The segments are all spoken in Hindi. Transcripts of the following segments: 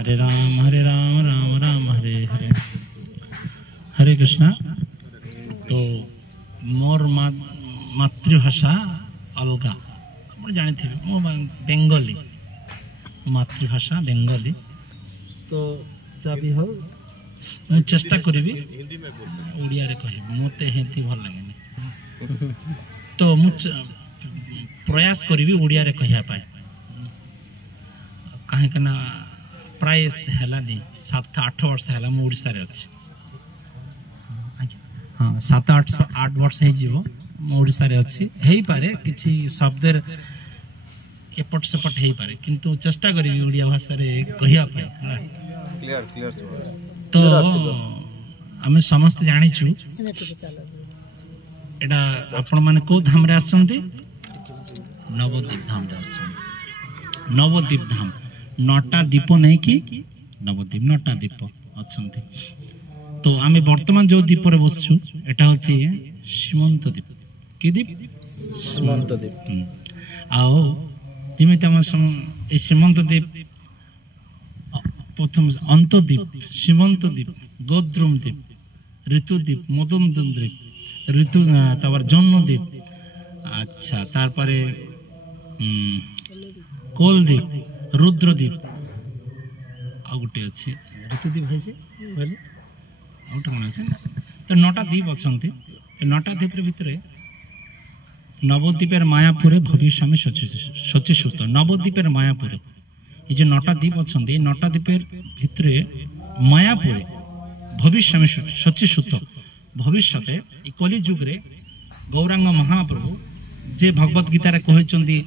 हरे राम राम राम हरे हरे। हरे कृष्णा। तो मोर मातृभाषा अलग आप जानी थे मो बेंगली मातृभाषा बेंगली। तो जहाँ भी हो मुझे चेष्टा करी ओडिया रे कहि मते हिंदी भल लगे तो मुझे प्रयास करी ओडिया रे कहिया पाए कहीं ना प्राय है 7-8 वर्ष है ओडिशा रे अच्छी। हाँ 7-8 वर्ष ओडिशा रे अच्छी हेई पारे किछि शब्द एपट सेपट हेई पारे किंतु चेष्टा करी ओडिया भाषा रे कहिया पाए क्लियर क्लियर। तो आमे समस्त जानिछु एटा आपण माने को धाम रे आछंती नवद्वीप धाम रे आछंती। नवद्वीप धाम नटा दीप नहीं कि नवद्वीप नटा दीप अछंती। तो आमे वर्तमान जो दीप रे बसछु एटा होछि सीमंत दीप कि दीप सीमंत दीप। आओ जिमित हम ए सीमंत दीप प्रथम अंतद्वीप सीमंत द्वीप गोद्रुम द्वीप ऋतुद्वीप मदन द्वीप ऋतु तापर जन्मद्वीप अच्छा तारपरे कोलद्वीप रुद्रद्वीप आ गोटे अच्छे ऋतुद्वीप है से कहले आउट कोन আছে तो 9टा द्वीप अछंती। 9टा द्वीप भितरे नवद्वीपर मायापुरे भविष्यामी शचीसुत नवद्वीपर मायापुरे ये जो 9टा द्वीप अछंती 9टा द्वीपर भितरे मायापुरे भविष्यामी शचीसुत भविष्यते ई कली जुग रे गौरांग महाप्रभु जे भगवत गीता रे कहैचंदी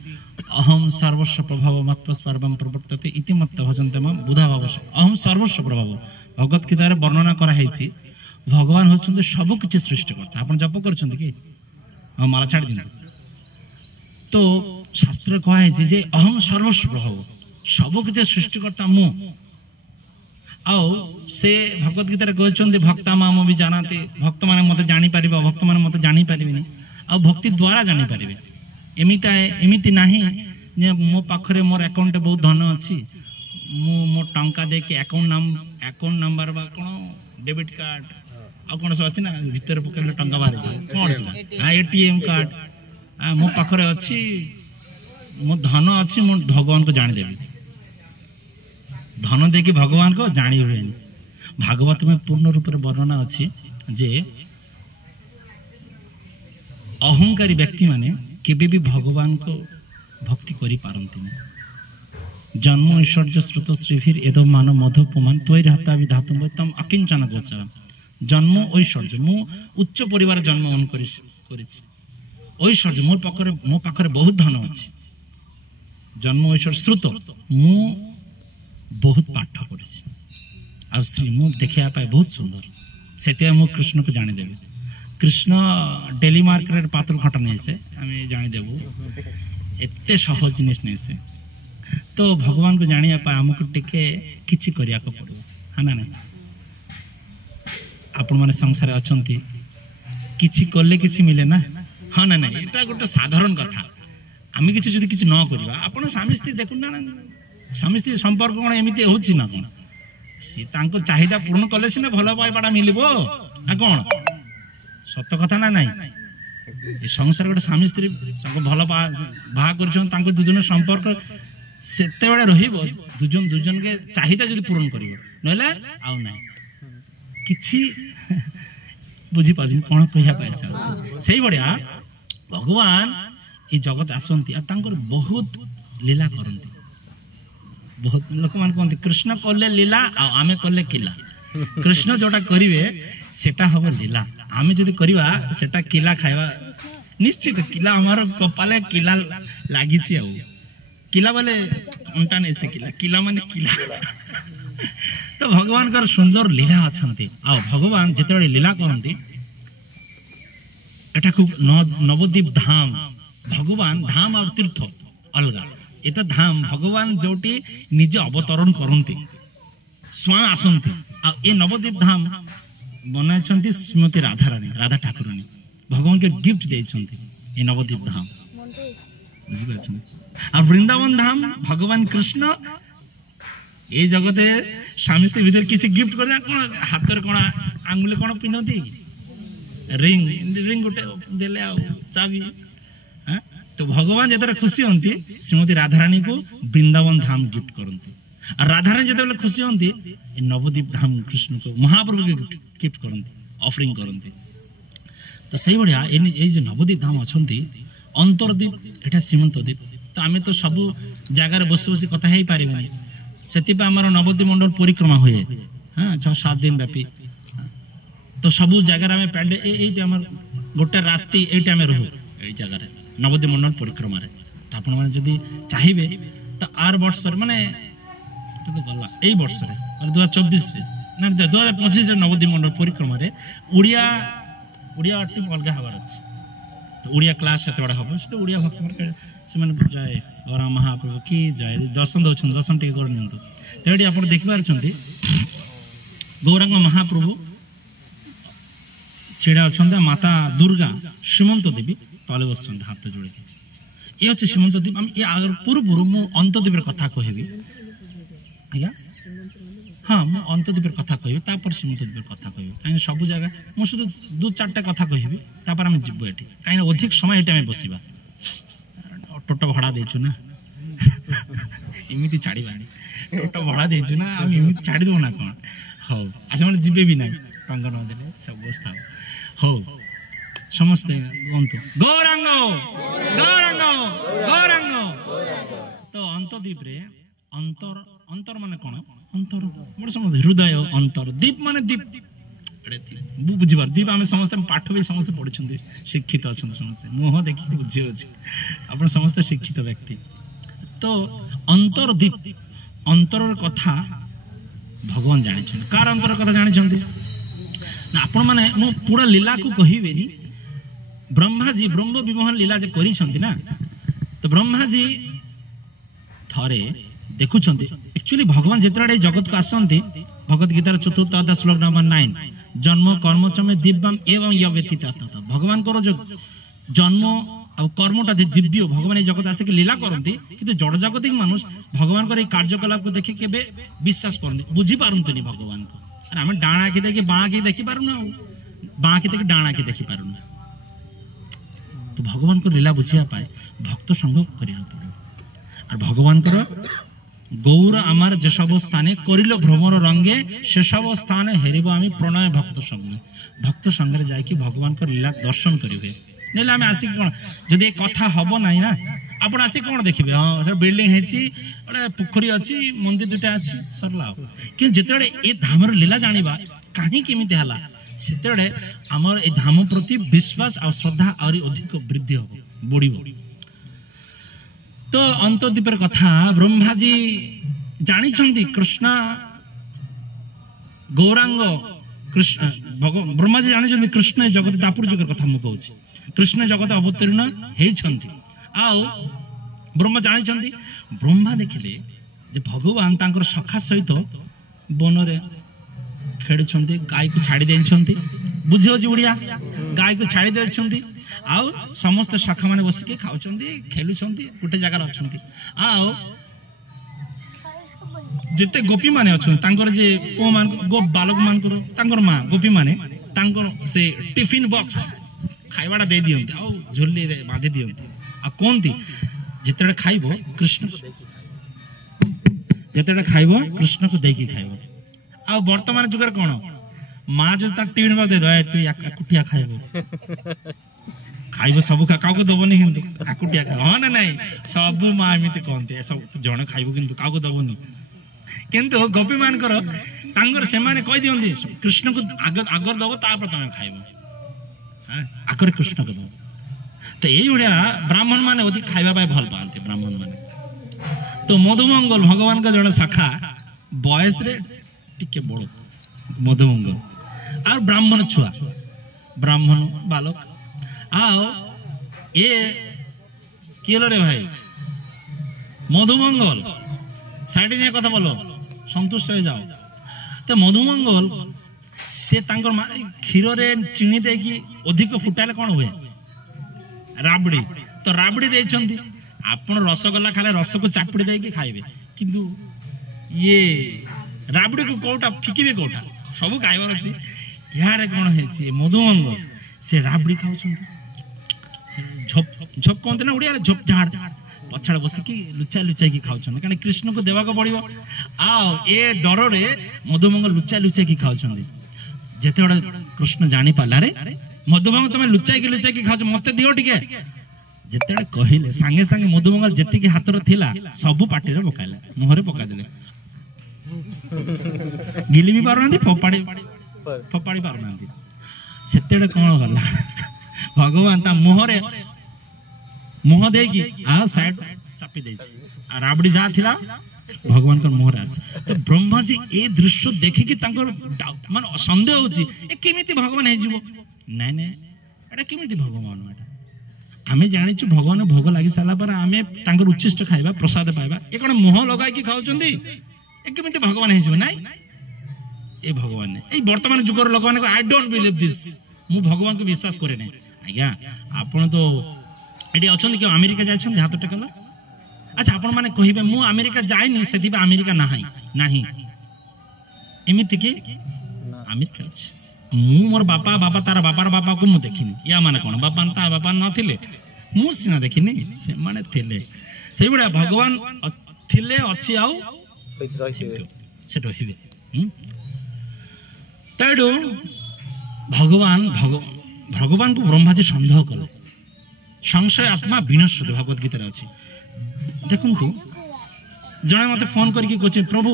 अहम सर्वस्व प्रभाव मत्व सर्वम प्रवर्तते इति मत्त भजन्ते मम बुधा भाव अहम सर्वस्व प्रभाव भगवत गीता रे वर्णना करा हैछि भगवान होचंदी सब किछि सृष्टि करता आपण जप करछंदी कि हम माला छाड़ दिन। तो शास्त्र कहा है जे अहम सर्वस्व प्रभाव सब किछि सृष्टि करता मु आओ से भगवत गीता रे कहछंदी भक्ता माम भी जानाते भक्त माने मते जानि परिबे भक्त माने मते जानि परिबेनी आ भक्ति द्वारा जानि परिबे एमिति नाही जे मो पाखरे मोर अकाउंट बहुत धन अछि मो टंका दे के अकाउंट नंबर बा कोन डेबिट कार्ड आ कोन सब अछि ना भीतर पकले टंका बारे कोन सब आ एटीएम कार्ड आ मो पाखरे अछि मो धन अछि मो भगवान को जानि देबी धन देखि भगवान को जानी हुए। भागवत में पूर्ण रूप से वर्णना अच्छी जे अहंकारी व्यक्ति माने केबे भी भगवान को भक्ति करि पारंती नहीं। जन्म ऐश्वर्य श्रुत श्रीभिर एदो मानव मधुपमान त्वयि हता विधातुम तम अकिंचन गोचरम। जन्म ऐश्वर्य मु उच्च परिवार जन्म ग्रहण करिछि ऐश्वर्य मो पाखरे बहुत धन अछि जन्म ऐश्वर्य श्रुत मु बहुत पाठ पढ़ी आ स्त्री मु देखिया पाए बहुत सुंदर से मु कृष्ण को जानी देबे। कृष्ण डेली मार्केट पात्र घट नहीं से आम जानी देबू एते सहज जिनिस नहीं से। तो भगवान को जानिया पाए आमको टिके किछि करिया को पड़ो है ना नहीं। आपण माने संसार अछंती किछि करले किछि मिले ना हाँ ना नहीं एटा गोटे साधारण कथा आम किछि जदि किछि न करबा आपण स्वामी स्त्री देखु ना स्वामी स्त्री संपर्क कौन एमती हो सी चाहिदा पूर्ण कले सीना भल पाइबाटा मिलबो ना कौन सत कथा ना नहीं। संसार गोटे स्वामी स्त्री भल बाहा कर दुजन संपर्क सेते बेले रहिबो दुजन दुजन के चाहिदा जदि पूर्ण करिवो नहले आउ ना किछि बुझी पाजु कोन कहिया पाइ चाहछि सेही बढिया भगवान ई जगत आसंती आ तांकर बहुत लीला करंती। बहुत लोक मान कहते कृष्ण कले लीला आमे कले किला कृष्ण जोटा करिवे सेटा हबो लीला आमे जदि करिवा सेटा किला खाइबा निश्चित किला हमार कपाले किला लागि छि आ किला वाले अंटा नै से किला माने किला तो भगवान कर सुंदर लीला अछंती आ भगवान जेतेबे लीला करंती एटा खूब नवद्वीप धाम भगवान धाम और तीर्थ अलगा एटा धाम भगवान जोटी निजे अवतरण करंती स्वयं आसंती आ ए नवद्वीप धाम बनाइछंती श्रीमती राधा रानी राधा ठाकुरानी भगवान के गिफ्ट देइछंती ए नवद्वीप धाम बुझि पाछन आ वृंदावन धाम भगवान कृष्ण এই জগতে স্বামী স্ত্রী ভিতরে কিছু গিফট করে কোন হাতের কোন আঙ্গুলে কোন পিন্ধতি রিং রিং গোটে দেলে আর চাবি হ্যাঁ তো ভগবান যেতবে খুশি হନ୍ତି শ্রীমতী রাধারানী को বৃন্দাবন ধাম गिफ्ट करती और राधारानी যেতবে খুশি হନ୍ତି নবদ্বীপ ধাম কৃষ্ণ को महाप्रभु के गिफ्ट करती ऑफरिंग करती तो सही बढ़िया এই যে নবদ্বীপ ধাম অছন্তি অন্তর্দ্বীপ এটা সীমন্ত দ্বীপ তো আমি তো সব জায়গায় বসে বসে কথা হেই পারিবানি সেতিপা আমার নবদ্বীপ মন্ডল পরিক্রমা हुए হ্যাঁ 6-7 दिन ব্যাপী তো সব জায়গায় আমি প্যান্ডে এইটা আমার গোটা রাতি এইটা আমি রহু এই জায়গায় নবদ্বীপ মন্ডল পরিক্রমারে তো আপন মানে যদি চাইবে তো আর বর্ষর মানে তো গলা এই বর্ষরে মানে 2024 না 2025 ରେ নবদ্বীপ মন্ডল পরিক্রমারে ওড়িয়া ওড়িয়া অটি অলগা হবার আছে তো ওড়িয়া ক্লাস এত বড় হবে সেটা ওড়িয়া ভক্ত মানে ସେମାନେ যায় और महाप्रभु की যায় দর্শন দଉଛନ୍ତି দর্শন টিকে କରି নিଅନ୍ତୁ তেড়ি ଆପଣ দেখি পাରୁଛନ୍ତି গৌরাঙ্গ মহাপ্রভু ছেড়া অଛନ୍ତି মাতা দুর্গা শ্রীমন্ত দেবী তলে বসଛନ୍ତି হাত ଯୋଡ଼ିକି ଏ ଅଛି ଶ୍ରୀମନ୍ତ ଦ୍ୱୀପ ଆମେ ଏ ପୂର୍ବରୁ ମୁଁ ଅନ୍ତଦ୍ୱୀପର କଥା କହିବି ଆଜ୍ଞା ହଁ ମୁଁ ଅନ୍ତଦ୍ୱୀପର କଥା କହିବି ତାପରେ ଶ୍ରୀମନ୍ତ ଦ୍ୱୀପର କଥା କହିବି କାହିଁକି ସବୁ ଜାଗା ମୁଁ শুধু 2-4ଟା କଥା କହିବି ତାପରେ ଆମେ ଯିବୁ ଏଠି କାହିଁକି ଅଧିକ ସମୟ ଏଠି ଆମେ ବସିବା टोटो भड़ा देचु ना इमिति छाड़ी बानी टोटो भड़ा देचु ना हम इमिति छाड़ी दो ना कौन हो अच्छा मैंने जीवे भी नहीं टंगा न देले सब व्यवस्था हो समझते गंतु गौरांगो गौरांगो गौरांगो तो अंतद्वीप रे अंतर अंतर माने कोन अंतर मोर समझ हृदय अंतर दीप माने दीप बुझीबार दीप आम समस्त पाठ भी समस्त पढ़ी शिक्षित अच्छा समस्त मुह देखिए बुझी अच्छे आप समस्त शिक्षित व्यक्ति तो अंतरदीप अंतर कथा भगवान जानी कार अंतर कथा जानी ना आपण मैंने मु पूरा लीला को कहबेनी ब्रह्मा जी ब्रह्म विमोहन लीला जे करी ना तो ब्रह्मा जी थरे देखुं एक्चुअली भगवान जिते जगत को आसती भगवत गीतार 4th अध्याय श्लोक नंबर 9 जन्म कर्म चमे दिव्यम एवं य व्यतीत भगवान को जो जन्म और कर्मटा दिव्य भगवान ये जगत आसिक लीला करती किंतु जड़ जगतिक मानुष भगवान को कार्यकलाप को देखी के विश्वास करते बुझी पारंतुनी भगवान को आम डाणा की देखी बाँ की देखी पारुना बाँ की देखी डाणा की देखी पारुना तो भगवान को लीला बुझिया पाए भक्त संग करिया पड़े और भगवान को गौर आमार जे सब स्थाने करिल भ्रमर रंगे से सब स्थान हेरिब आमी प्रणय भक्त संगे जाकि भगवान को लीला दर्शन करिवे नेले आमे आसी कोन जदि कथा हबो नाही ना आपण आसी कोन देखिबे हां सर बिल्डिंग हेची ओडे पोखरी अछि मंदिर दुटा अछि सरला कि जेतडे ए धामर लीला जानिबा काहे केमिते हला सेतडे हमर ए धाम प्रति विश्वास और श्रद्धा और अधिक वृद्धि हो बढ़िबो तो अंतद्वीपर कथा ब्रह्मा जी जानी कृष्ण गौरांग कृष्ण ब्रह्मा जी जानी कृष्ण जगत दापुर जगत कथा मु कहूँ कृष्ण जगत अवतीर्ण होती ब्रह्मा जानी ब्रह्मा देखिले जे भगवान तांकर सखा सहित वन रे खेड़ी गाय को छाड़ी देइछंती बुझे होची उड़िया गाय को छाड़ी देइछंती आउ समस्त सखा माने बसिके खाउछंती खेलुछंती गोटे जगह अछंती आउ जिते गोपी माने अछन तांकर जे पो मान गो बालक मान करो तांकर मां गोपी माने तांकर से टिफिन बॉक्स खाइबाडा दे दियंती आउ झोली रे बांधी दियंती आ कोनती जितेडे खाइबो कृष्ण को जितेडे खाइबो कृष्ण को देकी खाइबो आ वर्तमान जुगर कोन मां जो ता टिफिन बॉक्स दे दो तू एकुटिया खाइबो खाइबो सब काको दबनी हिंदू एकुटिया खा हां ना नहीं सब मां एमिति कोनते सब जण खाइबो किंतु काको दबनी किंतु गोपी मान करो तांगर से माने कह दियंती कृष्ण को आगर दबो तापर तमे खाइबो आकर कृष्ण को दबो तो यही भलिया ब्राह्मण माने अधिक खाइबा पाए भल पाते ब्राह्मण माने तो मधुमंगल भगवान का जण शाखा बयस रे टिके बड़ो मधुमंगल और ब्राह्मण छुआ ब्राह्मण बालक आओ ए किलो रे भाई मधुमंगल साइड ने कथा बोलो संतुष्ट हो जाओ तो मधुमंगल से तांकर क्षीर रे चीनी दे कि अधिक फुटाले कोन हुए राबड़ी तो राबड़ी देछंती आपण रसगोल्ला खाले रस को चापुड़ी दे कि खाइबे किंतु ଇଏ ରାବଡିକୁ କୋଉଟା ଫିକିବେ କୋଉଟା ସବୁ ଗାଇବାର ଅଛି। ଇଆଡେ କଣ ହେଇଛି ମଧୁମଙ୍ଗ ସେ ରାବଡି ଖାଉଛନ୍ତି ଝୋପ ଝୋପ କହନ୍ତି ନା ଓଡିଆରେ ଝୋପ ଝାଡ ପଛାଡେ ବସିକି ଲୁଚା ଲୁଚାଇକି ଖାଉଛନ୍ତି କାରଣ କୃଷ୍ଣକୁ ଦେବାକୁ ପଡିବ। ଆଉ ଏ ଡରରେ ମଧୁମଙ୍ଗ ଲୁଚା ଲୁଚାଇକି ଖାଉଛନ୍ତି। ଯେତେବେଳେ କୃଷ୍ଣ ଜାଣି ପାରିଲା ରେ ମଧୁମଙ୍ଗ ତମେ ଲୁଚାଇକି ଲୁଚାଇକି ଖାଉଛ ମତେ ଦିଅ ଟିକେ। ଯେତେବେଳେ କହିଲେ ସାଙ୍ଗେ ସାଙ୍ଗେ ମଧୁମଙ୍ଗ ଯେତିକି ହାତର ଥିଲା ସବୁ ପାଟିରେ ପକାଇଲେ ମୁହଁରେ ପକାଇଦେଲେ। ଗିଲି ବି ପାରୁନାହାନ୍ତି ଫୋପାଡ଼ି ପାରୁନାହାନ୍ତି। ସେତେବେଳେ କଣ ଗଲା ଭଗବାନ ତା ମୁହଁରେ ମୁହଁ ଦେଇକି ଆଉ ସାଇଡ ଚାପି ଦେଇଛି ଆଉ ରାବଡି ଯାହା ଥିଲା ଭଗବାନଙ୍କ ମୁହଁରେ ଆସେ। ତ ବ୍ରହ୍ମାଜୀ ଏ ଦୃଶ୍ୟ ଦେଖିକି ତାଙ୍କର ମାନେ ସନ୍ଦେହ ହଉଛି ଏ କେମିତି ଭଗବାନ ହେଇଯିବ। ନାଇଁ ନାଇଁ ଏଟା କେମିତି ଭଗବାନ ଏଟା ଆମେ ଜାଣିଛୁ ଭଗବାନ ଭୋଗ ଲାଗି ସାରିଲା ପରେ ଆମେ ତାଙ୍କର ଉଚ୍ଛିଷ୍ଟ ଖାଇବା ପ୍ରସାଦ ପାଇବା ଏ କଣ ମୁହଁ ଲଗାଇକି ଖାଉଛନ୍ତି ଏ କେମିତି ଭଗବାନ ହେଇଯିବ। ନାଇଁ ଏ ଭଗବାନ ଏଇ ବର୍ତ୍ତମାନ ଯୁଗର ଲୋକମାନଙ୍କୁ ଆଇ ଡୋଣ୍ଟ ବିଲିଭ ଦିସ୍ ମୁଁ ଭଗବାନଙ୍କୁ ବିଶ୍ୱାସ କରେ ନାହିଁ। ଆଜ୍ଞା ଆପଣ ତ ଏଠି ଅଛନ୍ତି କି ଆମେରିକା ଯାଇଛନ୍ତି ହାତ ଟେକଲ। ଆଚ୍ଛା ଆପଣ ମାନେ କହିବେ ମୁଁ ଆମେରିକା ଯାଇନି ସେଥିପାଇଁ ଆମେରିକା ନାହିଁ ଏମିତି କି ଆମେରିକା ଅଛି। ମୁଁ ମୋର ବାପା ତାର ବାପାର ବାପାକୁ ମୁଁ ଦେଖିନି। ୟା ମାନେ କଣ ବାପା ତା ବାପା ନଥିଲେ ମୁଁ ସିନା ଦେଖିନି ସେମାନେ ଥିଲେ। ସେଇଭଳିଆ ଭଗବାନ ଥିଲେ ଅଛି ଆଉ ସେ ରହିବେ। ତେଣୁ ଭଗବାନଙ୍କୁ ବ୍ରହ୍ମାଜୀ ସନ୍ଦେହ କଲେ। ସଂଶୟ ଆତ୍ମା ବିନଶ୍ୟତି ଭଗବତ ଗୀତାରେ ଅଛି। ଦେଖନ୍ତୁ ଜଣେ ମତେ ଫୋନ କରିକି କହୁଛି ପ୍ରଭୁ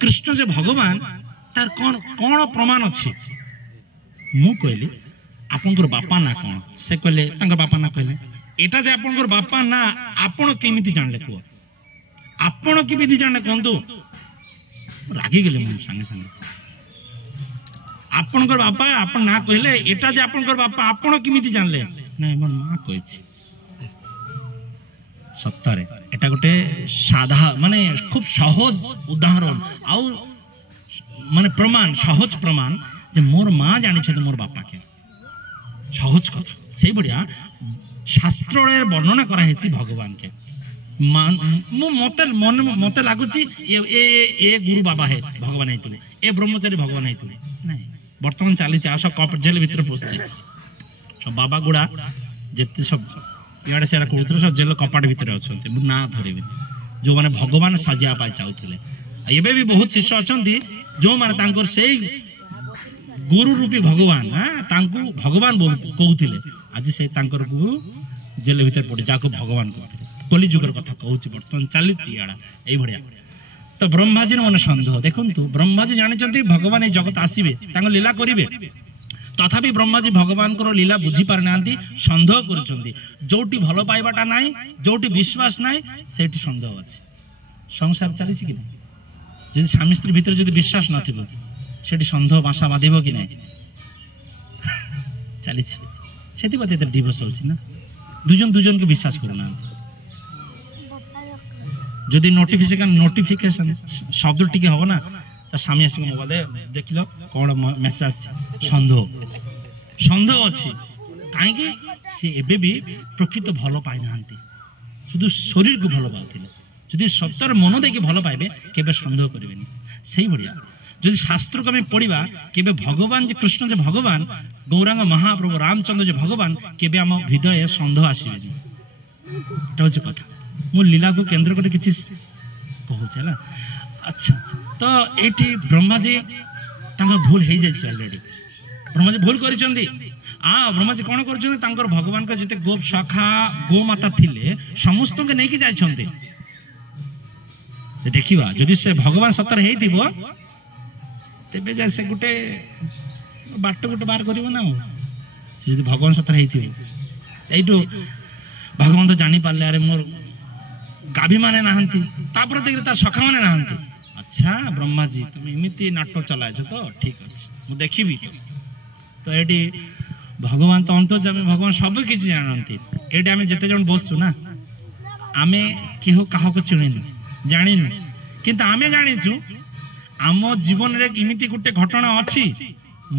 କୃଷ୍ଣ ଯେ ଭଗବାନ ତାର କଣ ପ୍ରମାଣ ଅଛି। ମୁଁ କହିଲି ଆପଣଙ୍କର ବାପା ନା କଣ। ସେ କହିଲେ ତାଙ୍କ ବାପା ନା କହିଲେ ଏଟା ଯେ ଆପଣଙ୍କର ବାପା ନା ଆପଣ କେମିତି ଜାଣିଲେ କୁହ ଆପଣ କେମିତି ଜାଣିଲେ କୁହନ୍ତୁ। ରାଗିଗଲେ ମୁଁ ସାଙ୍ଗେ ସାଙ୍ଗେ ଆପଣଙ୍କର ବାପା ଆପଣ ନା କହିଲେ ଏଟା ଯେ ଆପଣଙ୍କର ବାପା ଆପଣ କେମିତି ଜାଣିଲେ। ନାଇଁ ମୋର ମା କହିଛି। ସତରେ এটা ଗୋଟେ ସାଧା ମାନେ খুব সহজ উদাহরণ ଆଉ মানে প্রমাণ সহজ প্রমাণ যে মোর মা জানিছে মোর বাপাকে সহজ কথা। সেই বড়িয়া শাস্ত্রে বর্ণনা করা হয়েছে ভগবানকে। মতে লাগুছি এ গুরু বাবা হে ভগবান হইতুলে এ ব্রহ্মচারী ভগবান হইতুলে নাই বর্তমান চালিছে আর সব জেল ভিতরে পড়ছে সব বাবা গুড়া যেতে সব ইଆଡ଼େ ସେଆଡ଼େ କହୁଥିଲେ ସବୁ ଜେଲ କପାଟ ଭିତରେ ଅଛନ୍ତି। ମୁଁ ନାଁ ଧରିବିନି ଯୋଉମାନେ ଭଗବାନ ସାଜିବା ପାଇଁ ଚାହୁଁଥିଲେ। ଏବେ ବି ବହୁତ ଶିଷ୍ୟ ଅଛନ୍ତି ଯୋଉମାନେ ତାଙ୍କର ସେଇ ଗୁରୁ ରୂପୀ ଭଗବାନ ତାଙ୍କୁ ଭଗବାନ କହୁଥିଲେ ଆଜି ସେ ତାଙ୍କର ଗୁରୁ ଜେଲ ଭିତରେ ପଡି ଯାହାକୁ ଭଗବାନ କହୁଥିଲେ। କଲି ଯୁଗର କଥା କହୁଛି ବର୍ତ୍ତମାନ ଚାଲିଛି ଇଆଡା ଏଇଭଳିଆ। ତ ବ୍ରହ୍ମାଜୀର ମନେ ସନ୍ଦେହ ଦେଖନ୍ତୁ ବ୍ରହ୍ମାଜୀ ଜାଣିଛନ୍ତି ଭଗବାନ ଏଇ ଜଗତ ଆସିବେ ତାଙ୍କ ଲୀଳା କରିବେ ତଥାପି ବ୍ରହ୍ମାଜୀ ଭଗବାନଙ୍କର ଲୀଳା ବୁଝି ପାରୁନାହାନ୍ତି ସନ୍ଦେହ କରୁଛନ୍ତି। ଯୋଉଠି ଭଲ ପାଇବାଟା ନାହିଁ ଯୋଉଠି ବିଶ୍ୱାସ ନାହିଁ ସେଇଠି ସନ୍ଦେହ ଅଛି। ସଂସାର ଚାଲିଛି କି ନାହିଁ ଯଦି ସ୍ୱାମୀ ସ୍ତ୍ରୀ ଭିତରେ ଯଦି ବିଶ୍ୱାସ ନଥିବ ସେଠି ସନ୍ଦେହ ବାସା ବାঁଧିବ କି ନାହିଁ ଚାଲିଛି। ସେଥିପାଇଁ ଏତେ ଡିଭୋର୍ସ ହଉଛି ନା ଦୁଜনকে বিশ্বাস କରୁନାହାନ୍ତି। যদি নোটিফিকেশন শব্দ টিকে হব না তার স্বামী আসি মোবাইল দেখিল কোন মেসেজ আসছে সন্দেহ ଅଛି କାହିଁକି ସେ ଏବେ ବି ପ୍ରକୃତ ଭଲ ପାଇନାହାନ୍ତି শুধু ଶରୀରକୁ ଭଲ ପାଉଥିଲେ। ଯଦି ସତରେ ମନ ଦେଇକି ଭଲ ପାଇବେ କେବେ ସନ୍ଦେହ କରିବେନି। ସେଇଭଳିଆ ଯଦି ଶାସ୍ତ୍ରକୁ ଆମେ ପଢିବା କେବେ ଭଗବାନ ଯେ କୃଷ୍ଣ ଯେ ଭଗବାନ ଗୌରାଙ୍ଗ ମହାପ୍ରଭୁ ରାମଚନ୍ଦ୍ର ଯେ ଭଗବାନ କେବେ ଆମ ହୃଦୟରେ ସନ୍ଦେହ ଆସିବେନି। এটা হচ্ছে কথা। ମୁଁ ଲୀଳାକୁ କେନ୍ଦ୍ର କରି କିଛି କହୁଛି ହେଲା। ଆଚ୍ଛା ତ ଏଇଠି ବ୍ରହ୍ମାଜୀ ତାଙ୍କ ଭୁଲ ହେଇଯାଇଛି ଅଲରେଡି ବ୍ରହ୍ମାଜୀ ଭୁଲ କରିଛନ୍ତି। ବ୍ରହ୍ମାଜୀ କଣ କରୁଛନ୍ତି ତାଙ୍କର ଭଗବାନଙ୍କ ଯେତେ ଗୋ ଶାଖା ଗୋମାତା ଥିଲେ ସମସ୍ତଙ୍କୁ ନେଇକି ଯାଇଛନ୍ତି। ଦେଖିବା ଯଦି ସେ ଭଗବାନ ସତରେ ହେଇଥିବ ତେବେ ଯାଇ ସେ ଗୋଟେ ବାଟ ଗୋଟେ ବାହାର କରିବ ନା ସେ ଯଦି ଭଗବାନ ସତରେ ହେଇଥିବ। এইটু ଭଗବାନ ତ ଜାଣିପାରିଲେ ଆରେ ମୋର ଗାଭୀ ମାନେ ନାହାନ୍ତି ତାପରେ ଦେଖିଲେ ତାର ସଖା ମାନେ ନାହାନ୍ତି। ଆଚ୍ଛା ବ୍ରହ୍ମାଜୀ তুমি ଏମିତି ନାଟକ ଚଲାଇଛ ତ ଠିକ ଅଛି ମୁଁ ଦେଖିବି ତ ଏଠି ଭଗବାନ ତ ଅନ୍ତର୍ଯାମୀ ଭଗବାନ ସବୁ କିଛି ଜାଣନ୍ତି। ଏଠି ଆମେ ଯେତେ ଜଣ ବସଛୁ ନା ଆମେ କେହ କାହାକୁ ଚିଣିନୁ ଜାଣିନୁ କିନ୍ତୁ ଆମେ ଜାଣିଛୁ ଆମ ଜୀବନରେ ଏମିତି ଗୋଟେ ଘଟଣା ଅଛି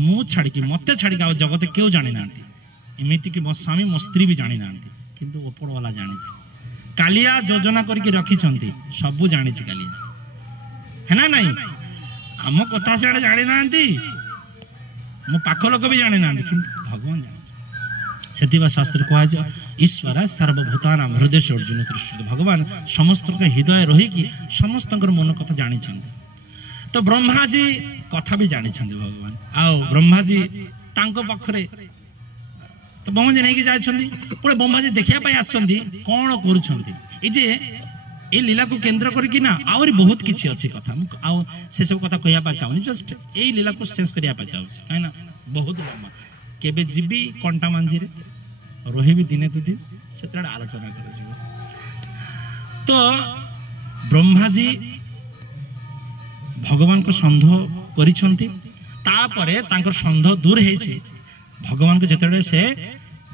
ମୁଁ ଛାଡ଼ିକି ମତେ ଛାଡ଼ିକି ଆଉ ଜଗତ କେউ ଜାଣି ନାହାନ୍ତି। ଏମିତି କି ମୋ ସ୍ୱାମୀ ମୋ ସ୍ତ୍ରୀ ବି ଜାଣି ନାହାନ୍ତି କିନ୍ତୁ ଉପରବାଲା ଜାଣିଛି। କାଲିଆ ଯୋଜନା କରିକି ରଖିଛନ୍ତି ସବୁ ଜାଣିଛି କାଲିଆ है ना नहीं आम कथा से जानी ना मो पाख लोक भी जानी ना भगवान जानी से शास्त्र कह ईश्वर सर्वभूतान हृदय से अर्जुन त्रिशूल भगवान समस्त हृदय रहीकि समस्त मन कथा जानी तो ब्रह्मा जी कथा भी जानी भगवान आओ ब्रह्मा जी पाखरे तो ब्रह्मा जी नहीं जाइछंदी पुरे ब्रह्मा जी देखिया पाई आछंदी कोन करूछंदी ए जे ए लीला को केंद्र करके ना आउरी बहुत किछि अछि कथा आउ से सब कथा कहिया पा चाहनी जस्ट ए लीला को सेंस करिया पा चाहूछि काई ना बहुत लम्बा केबे जीबी कंटा मांजी रे रहिबी दिने तो दिन सेतडा आलोचना करे जिवो तो ब्रह्मा जी भगवान को संध करिछंती तापरे तांकर संध दूर हेछि भगवान को जेतेडे से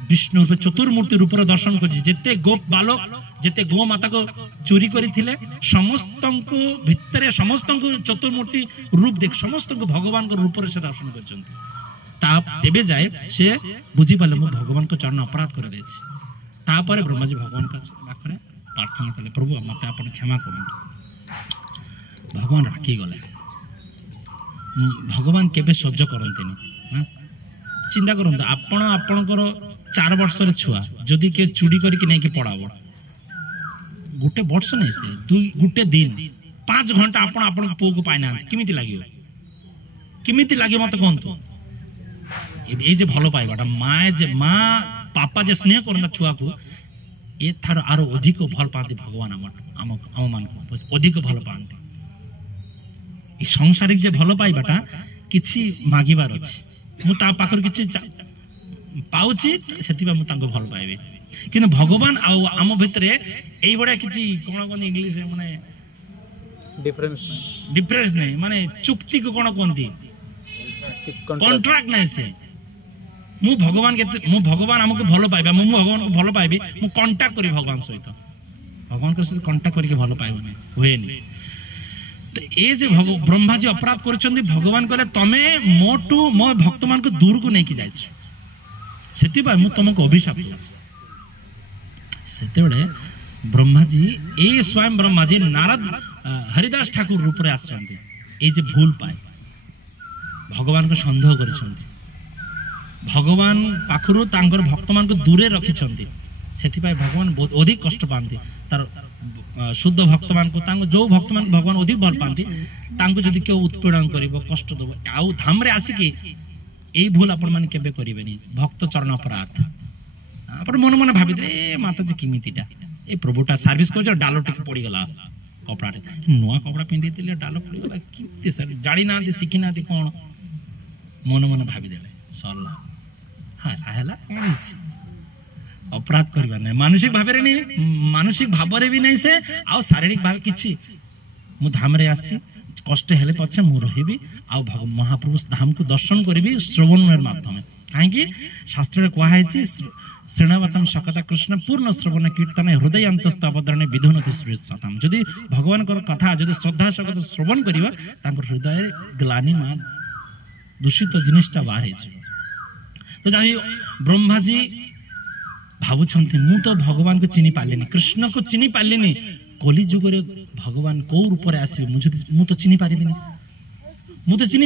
विष्णु रूप चतुर्मूर्ति रूप दर्शन कर जेते गो बालक जेते गो माता को चोरी करथिले समस्त को भितरे समस्त को चतुर्मूर्ति रूप देख समस्त को भगवान को रूप से दर्शन करछंती ता तेबे जाए से बुझी पाले मो भगवान को चरण अपराध कर देछि तापरे ब्रह्मा जी भगवान का पाखरे प्रार्थना कले प्रभु मते आपण क्षमा करंतु भगवान राखी गले भगवान केबे सह्य करंतेनी चिंता करंतु आपण आपणकर 4 वर्षर छुआ जदि के चुरी करके नहीं पढ़ाब गोटे वर्ष नहीं से गोटे दिन 5 घंटा आपण आपण पो को पाइना किमिति लगे मत कहतु ये जे भलो पाइबाटा माँ पापा जे स्नेह करता छुआ को ए थार आरो अधिक भल पाती भगवान आम मान को अधिक भल पाती ये संसारिक जे भल पाइबाटा किछि मागिबार अछि मु ता पाखर किछि पाउछि सेतिबा मु तांको भल पाइबे किन भगवान आ आम भितरे एई बडा किछि कोन कोन इंग्लिश रे माने डिफरेंस नहीं माने चुक्ति को कोन कोनती कॉन्ट्रैक्ट नहीं से मु भगवान हमको भल पाइबा मु भगवान को भल पाइबी मु कांटेक्ट करी भगवान सहित भगवान को सहित कांटेक्ट करके भल पाइबनी होएनी तो ए जे ब्रह्मा जी अपराध करछन्ती भगवान कहले तमे मोटू मो भक्त मान को दूर को नहीं कि जाइछ सेति बा मु तुमको अभिशाप सेते बडे ब्रह्मा जी ए स्वयं ब्रह्मा जी नारद हरिदास ठाकुर रूप रे आछन्ती ए जे भूल पाए भगवान को संदेह करिसन्ती भगवान पाखरु तांकर भक्त मान को दूरे रखिसन्ती सेति पाए भगवान बहुत अधिक कष्ट पांती तार शुद्ध भक्त मान को तांको जो भक्त मान भगवान अधिक भल पांती तांको जदि के उत्पीड़न करिवो कष्ट दबो आउ धाम रे आसी कि एई भूल आपण माने केबे करिवेनी भक्त चरण अपराध आपण मन मन भाबी ए माता जी किमितिटा ए प्रभुटा सर्विस कर डालो टिक पड़ी गला कपड़ा नुआ कपड़ा पिंदी दिले डालो पड़ी गला किते सर जाडी ना दे सिखी ना दे कोन मन मन भाबी देले सरला हाय आहला अपराध करबा नै मानसिक भाव रे नहीं मानसिक भाव रे भी नहीं से आ शारीरिक भाव किछि मु धाम रे आसी कष्ट हेले पछे मु रहिबी आ महाप्रभु धाम को दर्शन करबी श्रवण माध्यम काहे कि शास्त्र रे कहै छि श्रेणवतम सकता कृष्ण पूर्ण श्रवण कीर्तन हृदय अंतस्थ अवतरणे विधुनति श्रीसतम जदि भगवान को कथा जदि श्रद्धा सकत श्रवण करिवा तांकर हृदय ग्लानि मा दूषित जिनिसटा बाहर तो जाई ब्रह्मा जी भावुछंती मु तो भगवान को चिनी पालेनी कृष्ण को चिनी पालेनी कली जुग रे भगवान को रूप रे आसीबे मु तो चिनी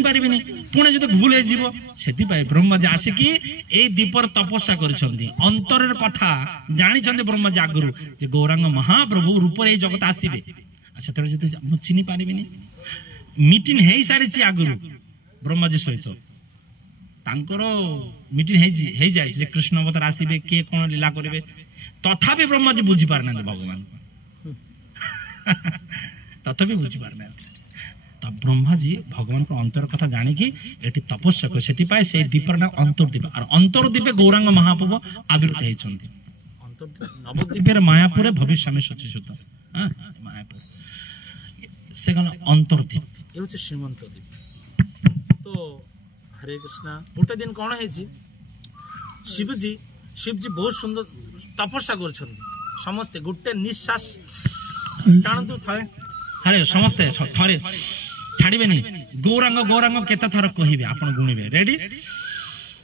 पारिबिनी पुणे जदि भूल हे जीवो सेति पाए ब्रह्मा जी आसी कि ए दीपर तपस्या करछंती अंतर रे कथा जानि छंती ब्रह्मा जी आगुरु जे गौरांग महाप्रभु रूप रे जगत आसीबे सेते जदि मु चिनी पारिबिनी मीटिंग हेई सारी छि आगुरु ब्रह्मा जी सहित तांकर मीटिंग हेई जाय जे कृष्ण अवतार आसीबे के कोन लीला करबे तथापि ब्रह्मा जी बुझी पारना भगवान तथापि बुझी पारना तब ब्रह्मा जी भगवान को अंतर कथा जानी कि एटी तपस्या को सेति पाए से दीपर ना अंतरदीप और अंतरदीपे गौरांग महाप्रभु आविर्भूत हेचंती नवद्वीपेर मायापुरे भविष्य में सचिसुत हां मायापुर से गला अंतरदीप ए होचे श्रीमंत द्वीप तो हरे कृष्णा गोटे दिन कौन है शिवजी बहुत सुंदर तपस्या कर समस्ते गोटे निश्वास टाणतु थे हरे समस्ते थे छाड़े गौरांग गौरांग केते थर कहिबे आपण गुणिबे रेडी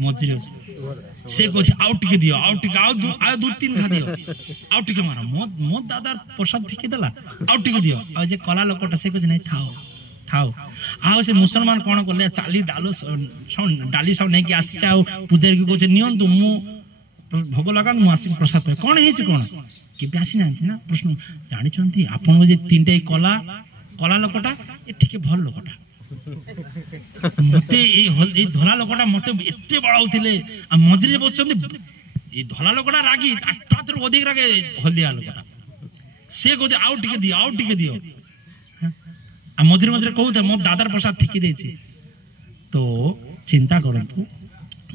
मझे से कहे आउ टिके दियो आउ टिके आउ दू तीन खा दियो आउ टिके मार मो दादा प्रसाद फिकी देला आउ टिके दियो आ जे कला लोकटा से कहे नहीं थाओ थाओ आ से मुसलमान कोन करले चाली डालो डाली सब नहीं कि आसी आ पूजारी को कहे नियंतु मु भोग लगा मु आसी प्रसाद पे कोन हेछि कोन के आसी ना ना प्रश्न जानि चंती आपन जे तीनटा कला कला लोकटा ए ठीक भल लोकटा मते ए धला लोकटा मते एते बळाउथिले आ मझरे बसचंदी ए धला लोकटा रागी तातर अधिक रागे हल्दिया लोकटा से गोदे आउ टिके दियो आ मझरे मझरे कहउथे मो दादार प्रसाद फिकी देछि तो चिंता करंतु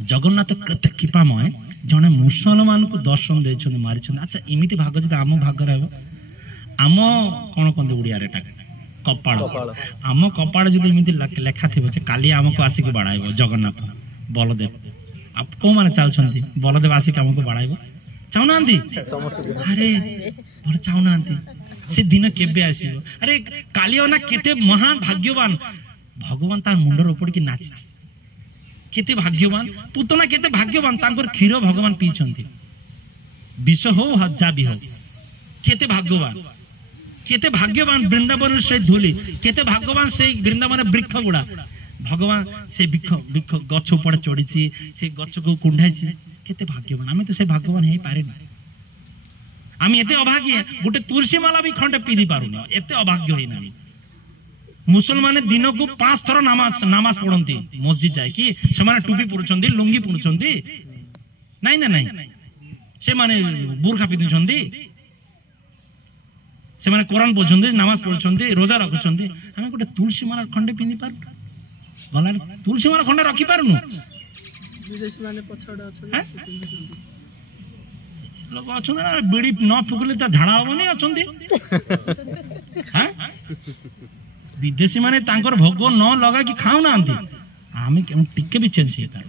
जगन्नाथ कृत कृपामय जने मुसलमान को दर्शन देछन मारिछन अच्छा इमिति भाग जदि आम भाग रहबो आम कोन कोन उड़िया रे टाक कपाड़ आम कपाड़ जो लेखा थी काली आमको आसिक बाड़ाइब जगन्नाथ बलदेव आप कौ मैंने चाहते बलदेव आसिक आमको बाड़ाइब चाहूना अरे भल चाहूना से दिन केबे आसीबो अरे कालिया केते महान भाग्यवान भगवान तार मुंडर ऊपर की नाची केते भाग्यवान पुतना केते भाग्यवान तांकर क्षीर भगवान पीछंती विष हो जा भी हो केते भाग्यवान केते भाग्यवान वृंदावन से धूली केते भाग्यवान से वृंदावन वृक्ष गुड़ा भगवान से वृक्ष गछ ऊपर चढ़ी से गछ को कुंडाई केते भाग्यवान आमे तो से भाग्यवान हे पारे ना आमे एते अभाग्य गोटे तुलसी माला भी खंडे पीदी पारुनी एते अभाग्य हे ना मुसलमान दिन को 5 थर नमाज पढ़ती मस्जिद जाए कि से माने टोपी पुरुछंती लुंगी पुरुछंती नहीं ना नहीं से माने बुरखा पिंधुछंती से माने कुरान पढ़ुछंती नमाज पढ़ुछंती रोजा रखुछंती हमें गोटे तुलसी माला खंडे पिंधि पारु गला तुलसी माला खंडे रखी पारुनु विदेशी माने पछाडा अछन लोग अछन ना बीड़ी न फुकले त झाड़ा होबनी अछंती हां विदेशी माने तांकर भोग न लगा कि खाऊ नांती आमे टिके भी चेंज हे तार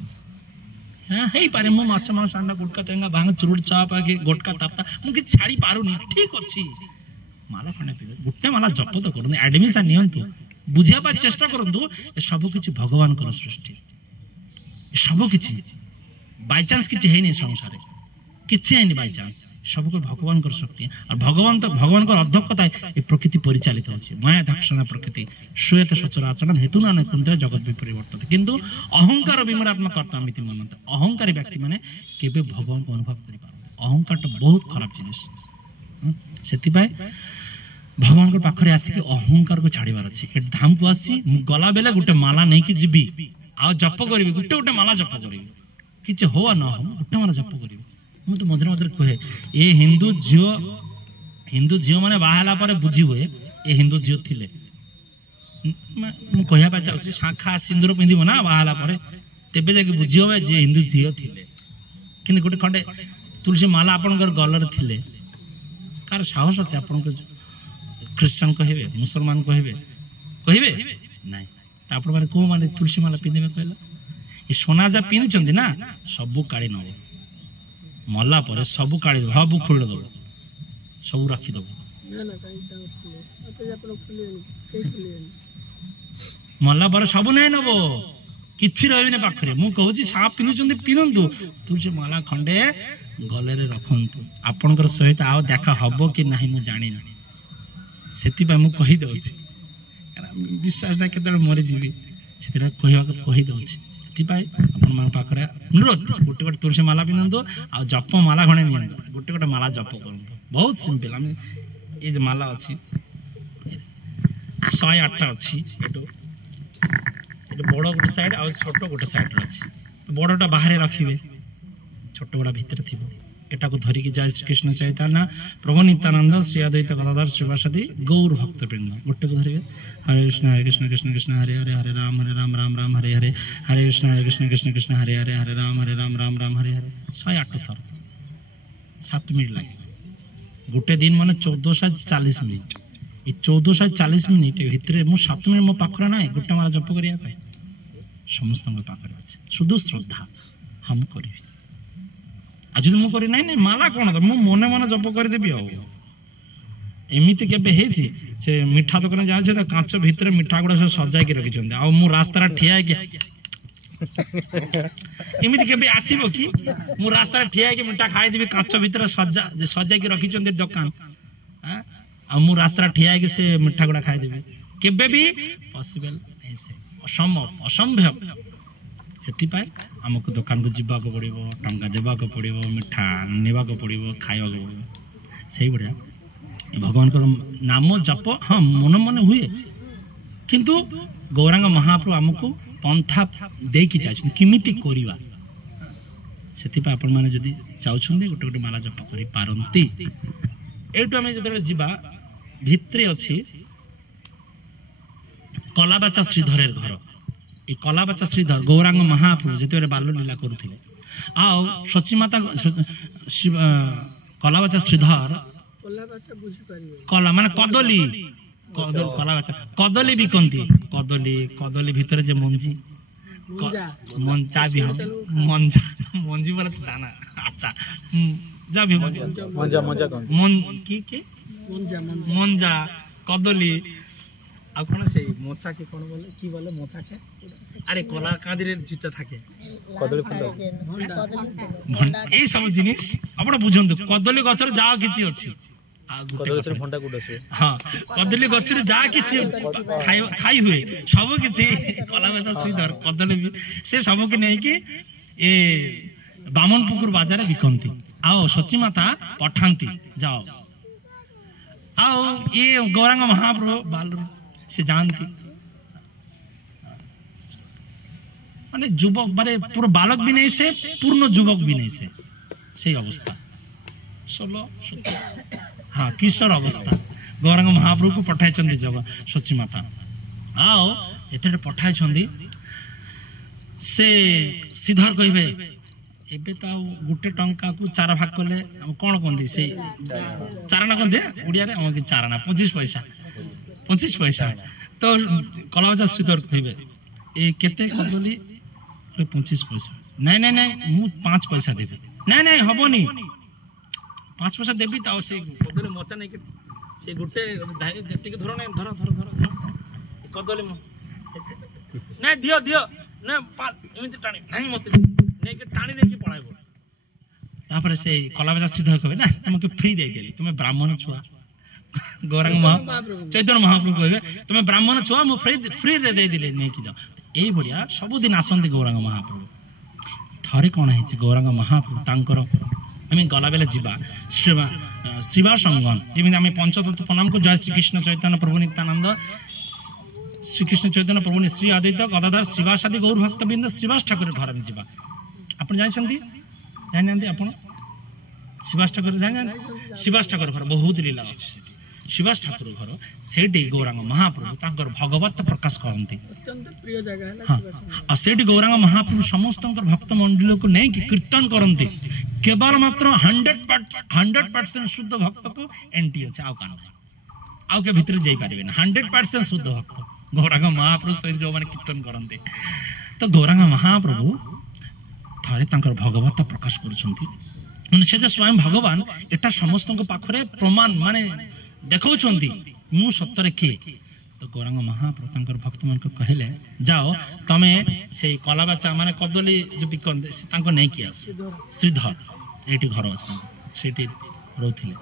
हां हेई पारे मो माछ मांस सांडा गुटका तेंगा भांग चुरुड चापा के गोटका तापता मु कि छाड़ी पारुनी ठीक अछि माला खंडे पी गोटे माला जप तो करूँ एडमिशन नियंतु बुझा चेष्टा करूँ सब किसी भगवान को सृष्टि सब किसी बाय चांस किसी है नहीं संसार किसी है बाय चांस सब को भगवान को शक्ति और भगवान तो भगवान को अध्यक्षता ये प्रकृति परिचालित होची माया धाक्षणा प्रकृति श्वेत सचराचरण हेतु ना कुंत जगत भी परिवर्तित किंतु अहंकार विमरात्मक कर्तामिति मनते अहंकारी व्यक्ति माने केबे भगवान को अनुभव करि पारु अहंकार तो बहुत खराब जिनिस सेति पाए भगवान को पाखरे आसिक अहंकार को छाड़ीबार अच्छी धाम को आसी गला बेले गोटे माला नहीं कि जीवी आ जप करी गोटे गोटे माला जप करी कि हो न हो गोटे माला जप करी मु तो मझे मझे कहे ये हिंदू झील मैंने बाहला पर बुझी हुए ये हिंदू झील थिले मुझे कहना चाहूँ शाखा सिंदूर पिंधब ना बाहला पर तेबे जाके बुझी हुए जे हिंदू झील थिले कि गोटे खंडे तुलसी माला आपण गलर थिले कार साहस अच्छे आपण ख्रिस्टान कहे मुसलमान कहे नाई तापर माने को माने तुलसी माला पिंधे कहला ये सोना जा पिंधि ना सबू काढ़ी नब मल्ला पर सबू काढ़ी सब खोल दब सब रखीदब मल्ला पर सब नहीं नब कि रही पाखे मुझे कहूँ साप पिंधुं पिंधु तुलसी माला खंडे गले रखु आपणकर सहित आउ देखा हम कि ना मुझे जानी से कहीदे विश्वास के मरीजी से कहीदे पाखे अनुरोध गोटे गोटे तुलसी माला पिंधु आ जप माला खड़े नि गोटे गोटे माला जप करूँ बहुत सिंपल आम ये माला अच्छी 108टा अच्छी बड़ गोटे साइड आ छोट गोटे साइड अच्छी बड़टा बाहर रखिए छोट बड़ा भितर थी एटा को धरिकी जय श्री कृष्ण चैतन्य प्रभु नित्यानंद श्री अद्वैत गदाधर श्रीवासदि गौर भक्तवृंद गोटे को धरिए हरे कृष्ण कृष्ण कृष्ण हरे हरे हरे राम राम राम हरे हरे हरे कृष्ण कृष्ण कृष्ण हरे हरे हरे राम राम राम हरे हरे 108 थर 7 मिनट लगे गोटे दिन माने 1440 मिनट ये 1440 मिनट भितर मु 7 मिनट मो पाखरे ना गोटे माला जप करिया समस्त पाखरे अच्छे शुद्ध श्रद्धा हम करी आज मु करी नहीं माला कौन मु मने मने जप करदेवी एमती के से मिठा दुकान जाए कांच भितर मिठा गुड़ा सब सजाई रखी आ रास्ता ठिया एमती केबे आसीबो कि मु रास्ता रे ठिया के मिठा खाई देबी काच भीतर सजा के रखी चंदी दुकान हां आ मु रास्ता रे ठिया के से मिठा गुडा खाई देबी केबे भी पॉसिबल नहीं से असंभव सेति पाए हमको दुकान को जीवा को पड़िबो टंका देबा को पड़िबो मिठा नेबा को पड़िबो खाइबा को पड़िबो सही बढ़िया भगवान को नाम जप हाँ मन मन हुए किंतु गौरांग महाप्रभु हमको पंथा देकी जाछन किमिति करिवा सेति पा आपण माने जदी चाउछन गोटे गोटे माला जप करि पारंती एटु हम जदे जीवा भितरे अछि कलाबाचा श्रीधरेर घर ए कलाबाचा श्रीधर गौरांग महाप्रभु जते बाल लीला करूथिले आ सची माता कलाबाचा श्रीधर कला माने कदली कलाबाचा कदली भी कंती कदली भीतर जे मंजी मंजा भी हम मंजी वाला दाना अच्छा जा भी मंजा मन की मंजा कदली आ कोन से मोचा के कोन बोले की बोले मोचा के अरे कला कादिरे जिता थाके कदली फुल ए सब जिनिस आपण बुझंतु कदली गछर जा किछि अछि कदली गछर फंडा गुड अछि हां कदली गछर जा किछि खाई हुए सब किछि कलाबाचा श्रीधर कदली से सब के नै कि ए बामनपुकुर बाजार बिकंती आओ सची माता पठांती जाओ आओ ये गौरांग महाप्रभु बाल से जानती माने युवक माने पूरा बालक भी नहीं से पूर्ण युवक भी नहीं से सही अवस्था 16 हाँ किशोर अवस्था गौरांग महाप्रभु को पठाई चंदी जग सची माता आओ जेते पठाई चंदी से श्रीधर कहबे एबे तो गुटे टंका को 4 भाग कले हम कोन कोंदी से चारणा कोंदे उडिया रे हम 4 आना 25 पैसा तो कलाबाचा श्रीधर कहबे ए केते कदली 25 पैसा नहीं मु 5 पैसा देबे नहीं हबोनी 5 पैसा देबी त से कदली मोचा नहीं के से गुटे टिके धरो नहीं धरो कदली नहीं दियो ना एमिति टाणी नहीं मत नहीं के टाणी नहीं के पळाइबो तापर से कलाबाचा श्रीधर कहबे ना तुमके फ्री दे गेली तुमे ब्राह्मण छुआ गौरांग चैतन्य महाप्रभु कहबे तुमे ब्राह्मण छुआ मु फ्री दे दिले नहीं कि जाओ एई भलिया सब दिन आसंती गौरांग महाप्रभु थरे कोन हेछि गौरांग महाप्रभु तांकर आमी गला बेले जीवा श्रीवा संगम जेमिति आमी पंचतत्व प्रणाम को जय श्री कृष्ण चैतन्य प्रभु नित्यानंद श्री कृष्ण चैतन्य प्रभु श्री अद्वैत गदाधर श्रीवास आदि गौर भक्तबिंद श्रीवास ठाकुर घर में जीवा आपण जानछंती जाननती आपण श्रीवास ठाकुर जानन श्रीवास ठाकुर घर बहुत लीला अछि शिवास ठाकुर घर सेठी गौरांग महाप्रभु तांकर भगवत प्रकाश करंती अत्यंत प्रिय जगह है हां आ सेठी गौरांग महाप्रभु समस्त भक्त मंडली को नहीं कि कीर्तन करंती केवल मात्र 100% शुद्ध भक्त को एंटी अछि आउ कान आउ के भीतर जाई पारिबे ना 100% शुद्ध भक्त गौरांग महाप्रभु सहित जो माने कीर्तन करंती तो गौरांग महाप्रभु थारे तांकर भगवत प्रकाश करूछंती माने से स्वयं भगवान एटा समस्त को पाखरे प्रमाण माने देखौ छंती मु सत्तर के तो गौरांग महाप्रभु तांकर भक्त मन को कहले जाओ तमे से कलाबाचा माने कदली जो बिकंदे से तांको नै कि आस श्रीधर एटी घर अछि सेटी रहउथिले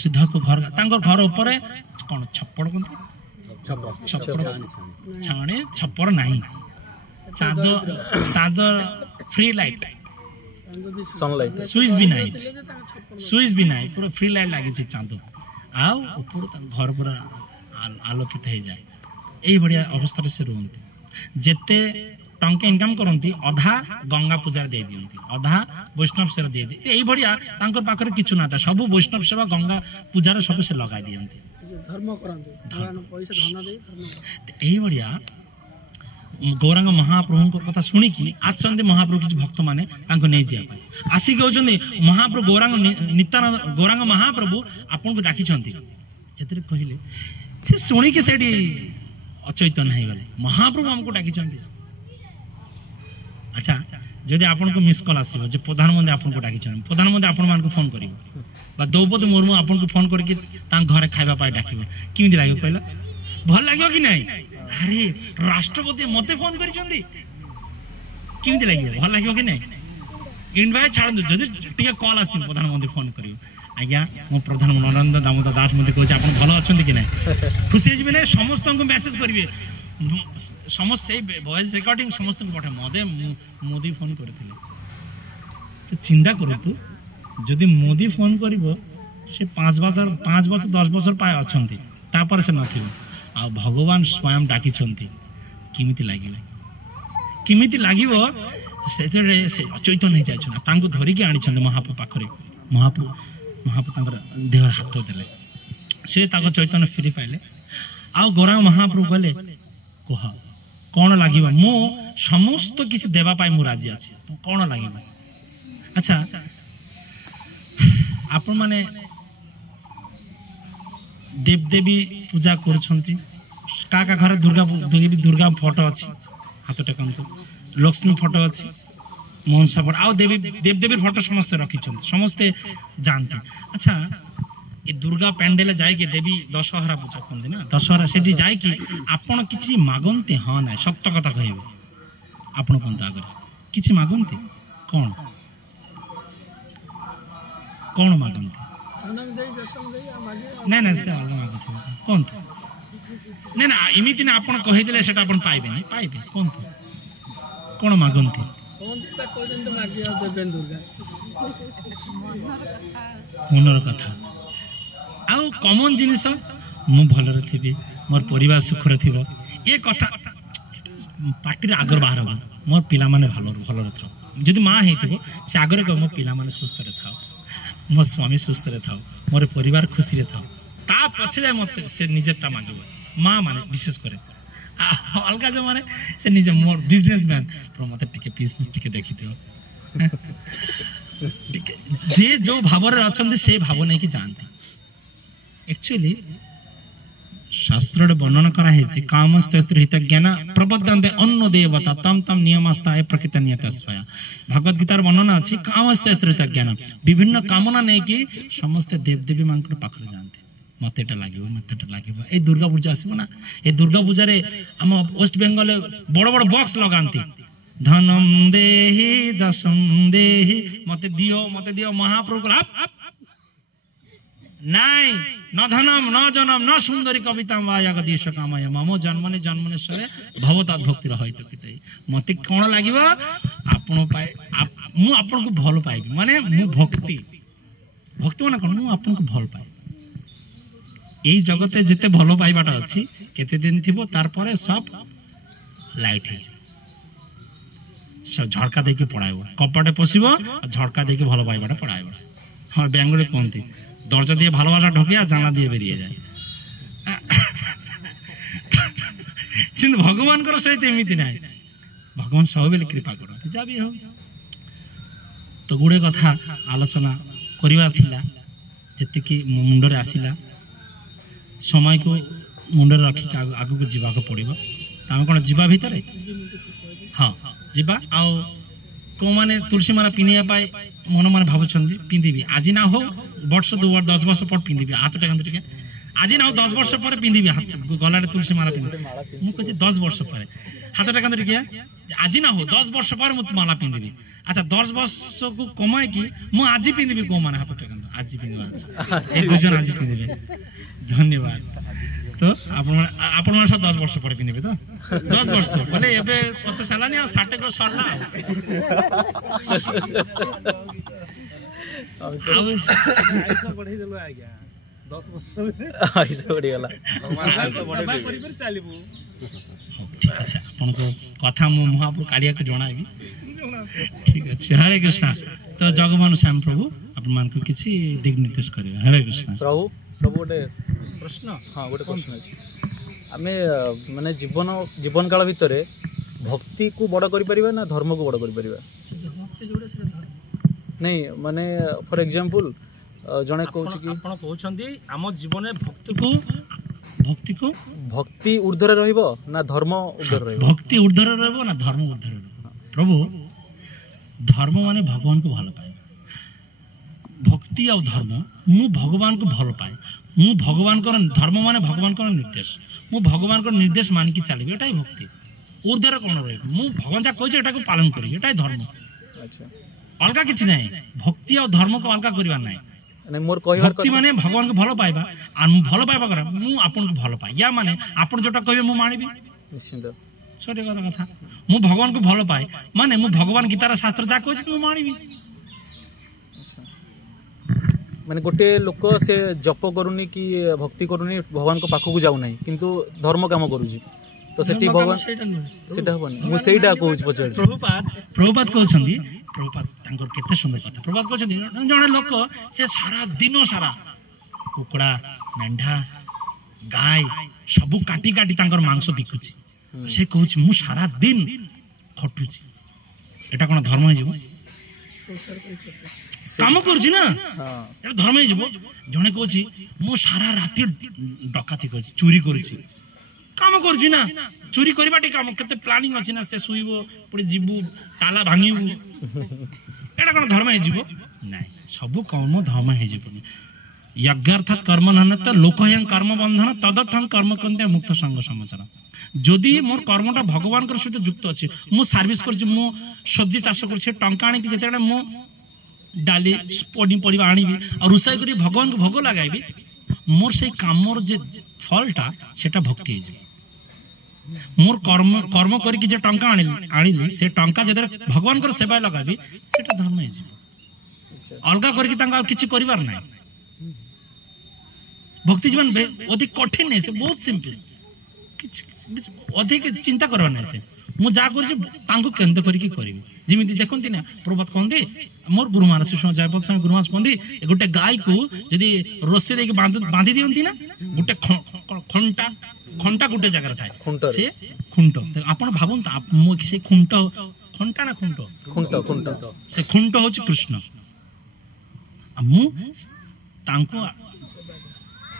श्रीधर को घर तांकर घर ऊपर कोन छप्पड़ कोन छप्पड़ छाणे छप्पड़ नाही चादर फ्री लाइट सनलाइट स्विच भी नाही पूरा फ्री लाइट लागि छै चादर आउ ऊपर घर पूरा आलोकित हो जाए यही बढ़िया अवस्था से रुहती जेते टंके इनकम करती अधा गंगा पूजा दे दियंती अधा वैष्णव सेवा दे दी यही बढ़िया तांकर पाखरे किछु ना था सब वैष्णव सेवा गंगा पूजार सब से लगा दियंती धर्म करंती पैसा धन दे धर्म यही बढ़िया गौरांग महाप्रभु को कथा सुनी कि आसचंदी महाप्रभु किछ भक्त माने तांको नै जिया आसी कहउचंदी महाप्रभु गौरांग नित्यानंद गौरांग महाप्रभु आपन को डाकी छंती जेतरे कहिले से सुनी के सेडी अचैतन है गले महाप्रभु हमको डाकी छंती अच्छा जदि आपन को मिस कॉल आसीबो जे प्रधानमंत्री आपन को डाकी छन प्रधानमंत्री आपन मान को फोन करिवो बा द्रौपदी मुर्मू आपन को फोन करके ता घरे खाइबा पाई डाकिबो किमिति लागियो कहला भल लागियो कि नै अरे राष्ट्रपति मते फोन करिसंदी केमिति लागियो भल लागियो कि नै इनभाइट छाड़ू जदि टिके कॉल आसी प्रधानमंत्री फोन करियो आज्ञा मो प्रधानमंत्री नरेंद्र दामोदर दास मते कहै आपण भल अछंती कि नै खुशी जिबे नै समस्त को मेसेज करिवे समस्त से वॉइस रिकॉर्डिंग समस्त को पठा मदे मोदी फोन करथिले तो चिंता करतु जदि मोदी फोन करिवो से 5 बছর 10 বছর पाए अछंती तापर से नथिबो आ भगवान स्वयं डाकी छंती किमिति लागिवो सेतरे से अचैतन्य नहीं जाय छना तांको धरि के आनी छन महाप्रभु पाखरे महाप्रभु तांकर देह हाथ देले से ताको चैतन्य फ्री पाइले आ गोरा महाप्रभु कहले कह कौन लागिबा मो समस्त किसी देवा पाई मु राजी अछि तो कौन लागिबा अच्छा आपण माने देवदेवी पूजा करछंती का घर दुर्गा फोटो अच्छी हाथ टेकंतु लक्ष्मी फोटो अच्छी मनसा फोटो आउ देवदेवी फोटो समस्ते रखी समस्ते जानते अच्छा ये दुर्गा पैंडेल जाए देवी दशहरा पूजा कहते ना दशहरा से जाए कि आपण किसी मागंती हाँ ना सत्य कथा कहे आपण कहते आगे किसी मागंती कौन कौन मागंती ना ना से अलग मागुथ कौन तो ना ना इमिति ना आपण कहिदेले सेटा आपण पाइबे नहीं पाइबे कौन तो कौन मागंती मनर कथा आउ कॉमन जिनिस मु भलरे थिबी मोर परिवार सुखरे थिबो ए कथा पार्टी रे आगर बाहर हो मोर पिला माने भलरे थाओ जदि मां हेतिबो से आगर को मोर पिला माने सुस्थ रे थाओ मोर स्वामी सुस्थ रे थाओ मोर परिवार खुशी रे थाओ ता पछे जाय मते से निजेटा मांगिबो मां माने विशेष करे अलगा जो माने से निजे मोर बिजनेसमैन पर मते टिके पीस टिके देखि दियो टिके जे जो भावरे अछंती से भाव नै कि जानते एक्चुअली शास्त्र वर्णन करा कामस्त्रित ज्ञान प्रबद्धन्ते अन्न देवता तम तम नियमस्ता प्रकृत नियतस्वया भगवत गीतार वर्णन अच्छी कामस्त्रित ज्ञान विभिन्न कामना नहीं कि समस्ते देवदेवी मान पाखरे जानते मतेटा लगे ए दुर्गा पूजा आसो ना ए दुर्गा पूजा रे आम वेस्ट बेंगल बड़ बड़ बॉक्स लगाती धनम देहि जसम देहि मते दियो महाप्रभु नाई न धनम न जनम न सुंदरी कविता वायागदीश कामय ममो जन्मने जन्मनेश्वरे भवतात भक्ति रहित किते मते कोन लागिवो आपण पाए मु आपण को भल पाइबी माने मु भक्ति माने कोन मु आपण को भल पाइ एई जगते जेते भल पाइबाटा अछि केते दिन थिबो तार परे सब लाइट हे सब झड़का देके पड़ाइबो कपटे पसिबो झड़का देके भल पाइबाटा पड़ाइबो हम बेंगले कोनती दरजा दिए भालोबासा ढोके जाना दिए बेरिए जाए किंतु भगवान को सहित एमती ना भगवान सब बेले कृपा करते जा भी हो तो गुड़े कथा आलोचना करवा जी मुंडरे आसला समय को मुंडरे रखिक आगू को जीवा पड़ो आम कौन जीवा भितर हाँ जीवा आउ कौ मैंने तुलसी माला पिंधापी मन मन भावुं पिंधि आज ना हो वर्ष 10 वर्ष पर पिंधि हाथ टेक आज ना हो 10 वर्ष पर पिंधि हाथ गला तुलसी माला पिंधि मुझे 10 वर्ष पर हाथ टेक आज ना हो 10 वर्ष पर मुझे माला पिंधि अच्छा 10 वर्ष को कमाए कि मुझे आज पिंधि कौ मैंने हाथ टेक आज पिंधा दुजन आज पिंधि धन्यवाद तो आपण सब 10 वर्ष पर पिंधे तो 10 वर्ष बोले एबे 50 सालानी आ 60 को सरला आइसा बढ़ाई देलो आज्ञा 10 वर्ष आइसा बढ़ी गला सभा करी करी चालिबो अच्छा आपण को कथा मु महाप्रभु कालिया को जणाइबी ठीक अछि हरे कृष्ण तो जगमोहन श्याम प्रभु आपण मान को किछि दिग निर्देश करिवे हरे कृष्ण प्रभु सब गोटे प्रश्न हाँ गोटे प्रश्न अछि आमे माने जीवन काल भितर भक्ति को बड़ करि परिबा ना धर्म को बड़ करि परिबा भक्ति जोड़े से धर्म नहीं माने फॉर एग्जांपल जने कहउछि कि आपण कहउछंदी हम जीवन में भक्ति ऊर्ध्वरे रहइबो ना धर्म ऊर्ध्वरे रहइबो भक्ति ऊर्ध्वरे रहइबो ना धर्म ऊर्ध्वरे रहइबो प्रभु धर्म माने भगवान को भल पाए भक्ति और धर्म मु भगवान को भल पाए मु भगवान को धर्म माने भगवान को निर्देश मु भगवान को निर्देश मान की चलिबे एटाई भक्ति ऊर्ध्वर कौन रही मु भगवान जहाँ कहे एटा पालन करी एटा धर्म अच्छा अलग किसी ना भक्ति और धर्म को अलग करवा ना नहीं मोर कहबार भक्ति माने भगवान को भल पाइबा भल पाइबा करा मु आपन को भल पाए या माने आपन जोटा कहबे मु मानिबी निश्चित सरी कथा मु भगवान को भल पाए माने मु भगवान गीतार शास्त्र जा कहे मु मानिबी माने गोटे लोक से जप करूनी कि भक्ति करूनी भगवान को पाखक जाऊ नहीं किंतु धर्म काम करूची तो सेठी भगवान सेटा हबनी मु सेटा कहूच पचार प्रभुपाद कहउछंदी प्रभुपाद तांकर केते सुंदर कथा प्रभुपाद कहउछंदी जणे लोक से सारा दिन सारा कुकुड़ा मेंढा गाय सबु काटी काटी तांकर मांस बिकुची से कहउछ मु सारा दिन खटुची एटा कोन धर्म हे जीव काम करुची ना एटा धर्म हे जीव जणे कहउची मु सारा राती डकाती करूची चोरी करूची काम करुची ना चोरी करबाटी काम केते प्लानिंग अछि ना से सुइबो पुरी जीवु ताला भांगिबु एटा कोन धर्म हे जीव नाही सब कर्म धर्म हे जीवनी यज्ञार्थात कर्म ननत लोकयं कर्म बंधन तदर्थं कर्म कंते मुक्त संग समाचार जदि मोर कर्मटा भगवान कर सहित युक्त अछि मु सर्विस करछि मु सब्जी चाष करछि टंका आनी जेते मु डाली पड़ी पड़िबा आनीबी और रुसाई करी भगवान को भोग लगाइबी मोर से कामर जे फलटा सेटा भक्ति हे जे मोर कर्म कर्म करी जे टंका आनिली से टंका जेदर भगवान कर सेवा लगाबी सेटा धर्म हे जे अलगा करी तांका किछि करिवार नै भक्ति जीवन अधिक कठिन है से बहुत सिंपल अधिक चिंता करवा ना से मु जा करछि तांको केंद्र करिकी करबी जिमिति देखंती ना प्रभात कहंती मोर गुरु महाराज कृष्ण जयपत स्वामी गुरु महाराज कहंती गोटे गाय को यदि रस्सी देके बांधी दियंती ना गोटे खंटा खंटा गोटे जगह थाए से खुंट आपण भाबन मो से खुंट खंटा ना खुंट खुंट खुंट से खुंट होछि कृष्ण मु तांको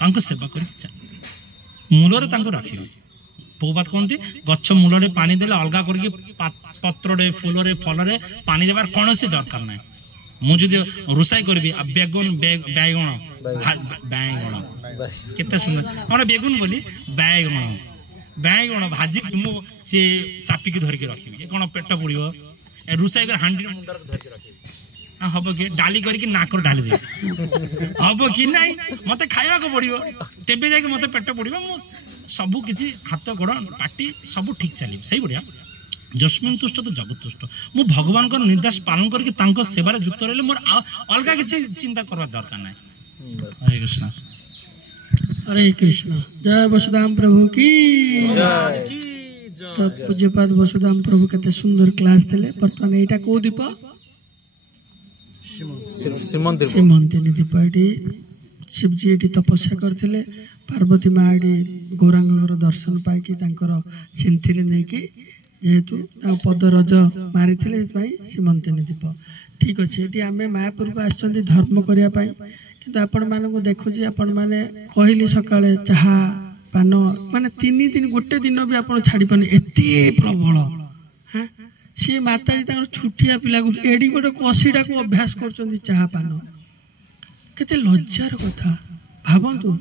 तांको सेवा करी मूलरे तांको राखिबी प्रभुपाद कहते गछ मूल पानी देले अलगा करके पत्रे फूल फल पानी देवार कौन सी दरकार ना मुझे रोषाई करी बेगुन बैगण बैगण केते सुंदर हम बेगुन बोली बैगण बैगण भाजी सी चापिकी धरिकी रखी कौन पेट पड़ो रोषाई कर हांडी मुंडर धरिकी रखी हम कि डाली करके नाक डाली दे हम कि ना मत खावा को पड़ो तेबे जाके मत पेट पड़ो मु सबू किसी हाथ गोड़ पाटी सब ठीक चल सही बढ़िया जस्मिन तुष्ट तो जगत तुष्ट मु भगवान को निर्देश पालन करके सेवार युक्त रही मोर अलग किसी चिंता करवा दरकार ना हरे कृष्ण हरे कृष्ण जय वसुधाम प्रभु की तो पूज्यपाद वसुधाम प्रभु केते सुंदर क्लास देले वर्तमान एटा को दीप श्रीमंती दीप एटी शिवजी एटी तपस्या करथिले पार्वती माँ एटी गौरांगर दर्शन पाई सिंथि नहीं जेहेतु पद रज मारी श्रीमंतिनी दीप ठीक अच्छे ये आम मायापुर को आसछंती धर्म करने कि आपण मानक देखुची आपण मैंने कहली सका चाहा पान माने 3 दिन गोटे दिन भी आप छाड़ी पाने एत प्रबल हाँ सी माता जी छुटिया पिला एडी गोटे कसीटा को अभ्यास कर चाहा पान केते लज्जार कथा भावतु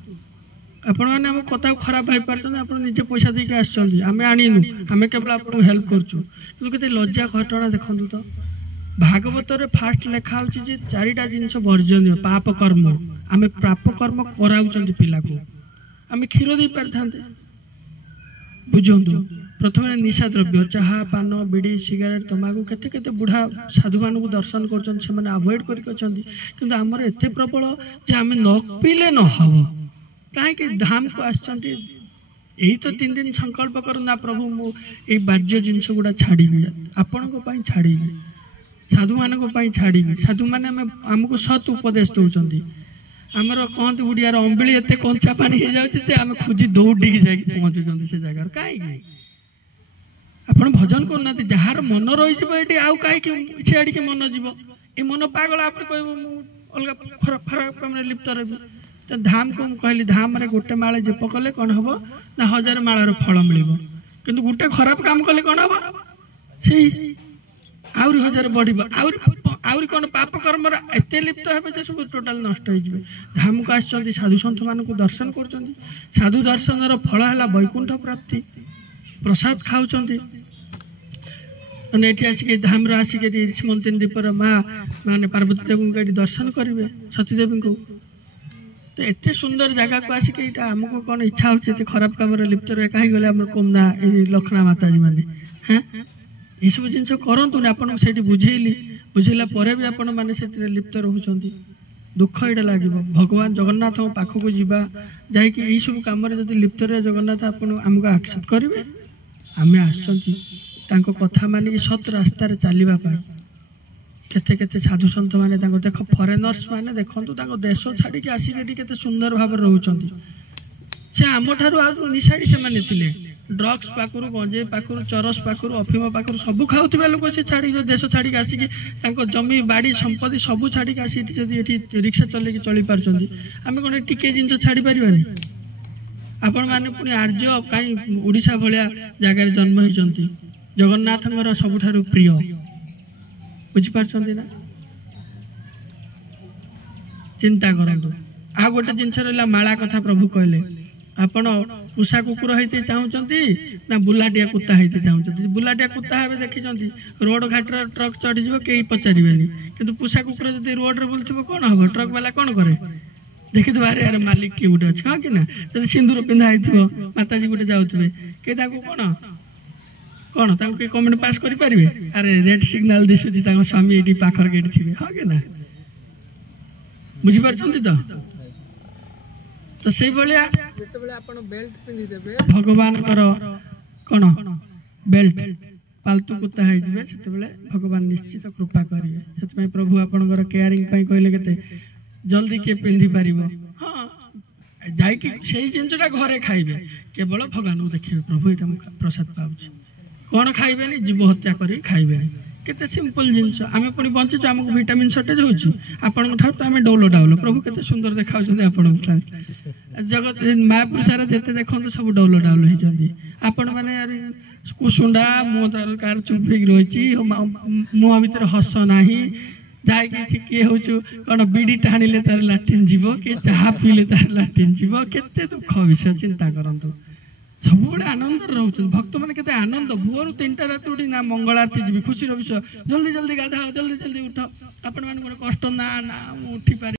आपण मैंने आम कथा खराब हो पार्टी आप निजे पैसा देके आम आणीनु आम केवल आपको हेल्प करूँ कि लज्जा घटना देखु तो भागवत फास्ट लेखा हो 4टा जिनस वर्जनीय पाप कर्म आम पाप कर्म कराऊँ पिला को आम क्षीर दे पारि था बुझु प्रथम निशा द्रव्य चाहा पान बीड़ी सिगारेट तमाकू केते केते बुढ़ा साधु मान दर्शन कर अवॉइड कर आमर एत प्रबल जे आम न पीले न हम कहीं धाम को आसचंती यही तो 3 दिन संकल्प करना प्रभु मु बाह्य जिनस गुड़ा छाड़ी आपण छाड़ी साधु मान छाड़ी साधु मैंने आमको सत उपदेश दौरान आमर कहते उड़ियार अंबिली एत कंचा पानी हो जाए आम खोजी दौड़ी जाकि पहुँचुं से जगार कहीं आप भजन करना जार मन रही आउ कहीं सियाड़ी मन जीव ये मन पागल आप कह अलग खराब खराब कम लिप्त रही तो धाम को कहली धाम रे गोटे माले जप कले कौन हम ना 1000 मालार फल मिल कि गोटे खराब काम कले कौन हम से आउरी 1000 बढ़ आउरी कौन पाप कर्म एत लिप्त हे सब टोटाल नष्ट हो धाम को आसछंती साधु सन्थ मान दर्शन कर साधु दर्शन फल है वैकुंठ प्राप्ति प्रसाद खाऊँ ମାନେ ଏଠି ଆସିକି ଧାମର ଆସିକି ଏଠି ଶ୍ରୀମନ୍ତିନୀ ଦ୍ୱୀପର ମା ମାନେ ପାର୍ବତୀ ଦେବୀଙ୍କୁ ଏଠି ଦର୍ଶନ କରିବେ, ସତୀ ଦେବୀଙ୍କୁ। ତ ଏତେ ସୁନ୍ଦର ଜାଗାକୁ ଆସିକି ଏଇଟା ଆମକୁ କ'ଣ ଇଚ୍ଛା ହେଉଛି ଏତେ ଖରାପ କାମରେ ଲିପ୍ତ ରହେ କାହିଁକି ଗଲେ ଆମର କୋମନା ଏଇ ଲକ୍ଷ୍ମଣା ମାତାଜୀ ମାନେ ଏସବୁ ଜିନିଷ କରନ୍ତୁନି। ଆପଣଙ୍କୁ ସେଇଠି ବୁଝେଇଲା ପରେ ବି ଆପଣମାନେ ସେଥିରେ ଲିପ୍ତ ରହୁଛନ୍ତି, ଦୁଃଖ ଏଇଟା ଲାଗିବ। ଭଗବାନ ଜଗନ୍ନାଥଙ୍କ ପାଖକୁ ଯିବା, ଯାଇକି ଏଇସବୁ କାମରେ ଯଦି ଲିପ୍ତ ରହେ ଜଗନ୍ନାଥ ଆମକୁ ଆକ୍ସେପ୍ଟ କରିବେ? ଆମେ ଆସିଛନ୍ତି ତାଙ୍କ କଥା ମାନିକି ସତ୍ ରାସ୍ତାରେ ଚାଲିବା ପାଇଁ। କେତେ କେତେ ସାଧୁ ସନ୍ଥ ମାନେ ତାଙ୍କ ଦେଖ ଫରେନର୍ସ ମାନେ ଦେଖନ୍ତୁ ତାଙ୍କ ଦେଶ ଛାଡ଼ିକି ଆସିକି ଏଠି କେତେ ସୁନ୍ଦର ଭାବରେ ରହୁଛନ୍ତି। ସେ ଆମଠାରୁ ଆଉ ନିଶାଡ଼ି ସେମାନେ ଥିଲେ, ଡ୍ରଗ୍ସ ପାଖରୁ, ଗଞ୍ଜେଇ ପାଖରୁ, ଚରସ ପାଖରୁ, ଅଫିମ ପାଖରୁ ସବୁ ଖାଉଥିବା ଲୋକ ସେ ଛାଡ଼ିକି ଦେଶ ଛାଡ଼ିକି ଆସିକି ତାଙ୍କ ଜମି ବାଡ଼ି ସମ୍ପତ୍ତି ସବୁ ଛାଡ଼ିକି ଆସି ଏଠି ଯଦି ଏଠି ରିକ୍ସା ଚଲେଇକି ଚଳିପାରୁଛନ୍ତି, ଆମେ କ'ଣ ଟିକେ ଜିନିଷ ଛାଡ଼ି ପାରିବାନି? ଆପଣମାନେ ପୁଣି ଆର୍ଯ୍ୟ କାହିଁ ଓଡ଼ିଶା ଭଳିଆ ଜାଗାରେ ଜନ୍ମ ହେଇଛନ୍ତି, ଜଗନ୍ନାଥଙ୍କର ସବୁଠାରୁ ପ୍ରିୟ, ବୁଝିପାରୁଛନ୍ତି ନା? ଚିନ୍ତା କରନ୍ତୁ। ଆଉ ଗୋଟେ ଜିନିଷ ରହିଲା ମାଳା କଥା। ପ୍ରଭୁ କହିଲେ ଆପଣ ପୋଷା କୁକୁର ହେଇତେ ଚାହୁଁଛନ୍ତି ନା ବୁଲାଟିଆ କୁତା ହେଇତେ ଚାହୁଁଛନ୍ତି? ବୁଲାଟିଆ କୁତା ହେବେ ଦେଖିଛନ୍ତି, ରୋଡ ଘାଟରେ ଟ୍ରକ୍ ଚଢିଯିବ କେହି ପଚାରିବେନି, କିନ୍ତୁ ପୋଷା କୁକୁର ଯଦି ରୋଡରେ ବୁଲୁଥିବ କ'ଣ ହବ? ଟ୍ରକ୍ ବାଲା କ'ଣ କରେ? ଦେଖିଥିବ ଆରେ ଆରେ ମାଲିକ କିଏ ଗୋଟେ ଅଛି, ହଁ କି ନା? ଯଦି ସିନ୍ଦୁର ପିନ୍ଧା ହେଇଥିବ ମାତାଜୀ ଗୋଟେ ଯାଉଥିବେ, କିଏ ତାଙ୍କୁ କ'ଣ ତାଙ୍କୁ କିଏ କମେଣ୍ଟ ପାସ୍ କରିପାରିବେ? ଆରେ ରେଡ୍ ସିଗ୍ନାଲ ଦିଶୁଛି, ତାଙ୍କ ସ୍ୱାମୀ ଏଠି ପାଖରେ କେଠି ଥିବେ, ହଁ କି ନା? ବୁଝିପାରୁଛନ୍ତି ତ? ତ ସେଇଭଳିଆ ଯେତେବେଳେ ଆପଣ ବେଲ୍ଟ ପିନ୍ଧିଦେବେ, ଭଗବାନଙ୍କର କ'ଣ ବେଲ୍ଟ ପାଲତୁ କୁତା ହେଇଯିବେ, ସେତେବେଳେ ଭଗବାନ ନିଶ୍ଚିତ କୃପା କରିବେ। ସେଥିପାଇଁ ପ୍ରଭୁ ଆପଣଙ୍କର କେୟାରିଂ ପାଇଁ କହିଲେ କେତେ ଜଲ୍ଦି କିଏ ପିନ୍ଧି ପାରିବ? ହଁ, ଯାଇକି ସେଇ ଜିନିଷଟା ଘରେ ଖାଇବେ, କେବଳ ଭଗବାନଙ୍କୁ ଦେଖିବେ, ପ୍ରଭୁ ଏଇଟା ମୁଁ ପ୍ରସାଦ ପାଉଛି। କ'ଣ ଖାଇବେନି? ଜୀବ ହତ୍ୟା କରି ଖାଇବେନି। କେତେ ସିମ୍ପଲ ଜିନିଷ। ଆମେ ପୁଣି ବଞ୍ଚିଛୁ, ଆମକୁ ଭିଟାମିନ୍ ସର୍ଟେଜ ହେଉଛି, ଆପଣଙ୍କ ଠାରୁ ତ ଆମେ ଡଉଲ ଡାଉଲ। ପ୍ରଭୁ କେତେ ସୁନ୍ଦର ଦେଖାଉଛନ୍ତି ଆପଣଙ୍କ ଠାରୁ। ଜଗତ ମାୟାପୁର ସାରା ଯେତେ ଦେଖନ୍ତୁ ସବୁ ଡଉଲ ଡାଉଲ ହେଇଛନ୍ତି। ଆପଣମାନେ କୁସୁଣ୍ଡା, ମୁହଁ ତାର କାହାର ଚୁପ୍ ହେଇକି ରହିଛି, ମୁହଁ ଭିତରେ ହସ ନାହିଁ, ଯାଇକି କିଏ ହଉଛୁ କ'ଣ ବିଡ଼ି ଟାଣିଲେ ତାର ଲାଟ୍ରିନ୍ ଯିବ, କିଏ ଚାହା ପିଇଲେ ତାର ଲାଟ୍ରିନ୍ ଯିବ। କେତେ ଦୁଃଖ ବିଷୟ, ଚିନ୍ତା କରନ୍ତୁ। ସବୁବେଳେ ଆନନ୍ଦରେ ରହୁଛନ୍ତି ଭକ୍ତମାନେ, କେତେ ଆନନ୍ଦ। ଭୋରୁ 3ଟା ରାତି ଉଠି ନା ମଙ୍ଗଳ ଆରତୀ ଯିବି, ଖୁସିର ବିଷୟ। ଜଲ୍ଦି ଜଲ୍ଦି ଗାଧାଅ, ଜଲ୍ଦି ଜଲ୍ଦି ଉଠ। ଆପଣମାନଙ୍କୁ ଗୋଟେ କଷ୍ଟ, ନା ମୁଁ ଉଠିପାରି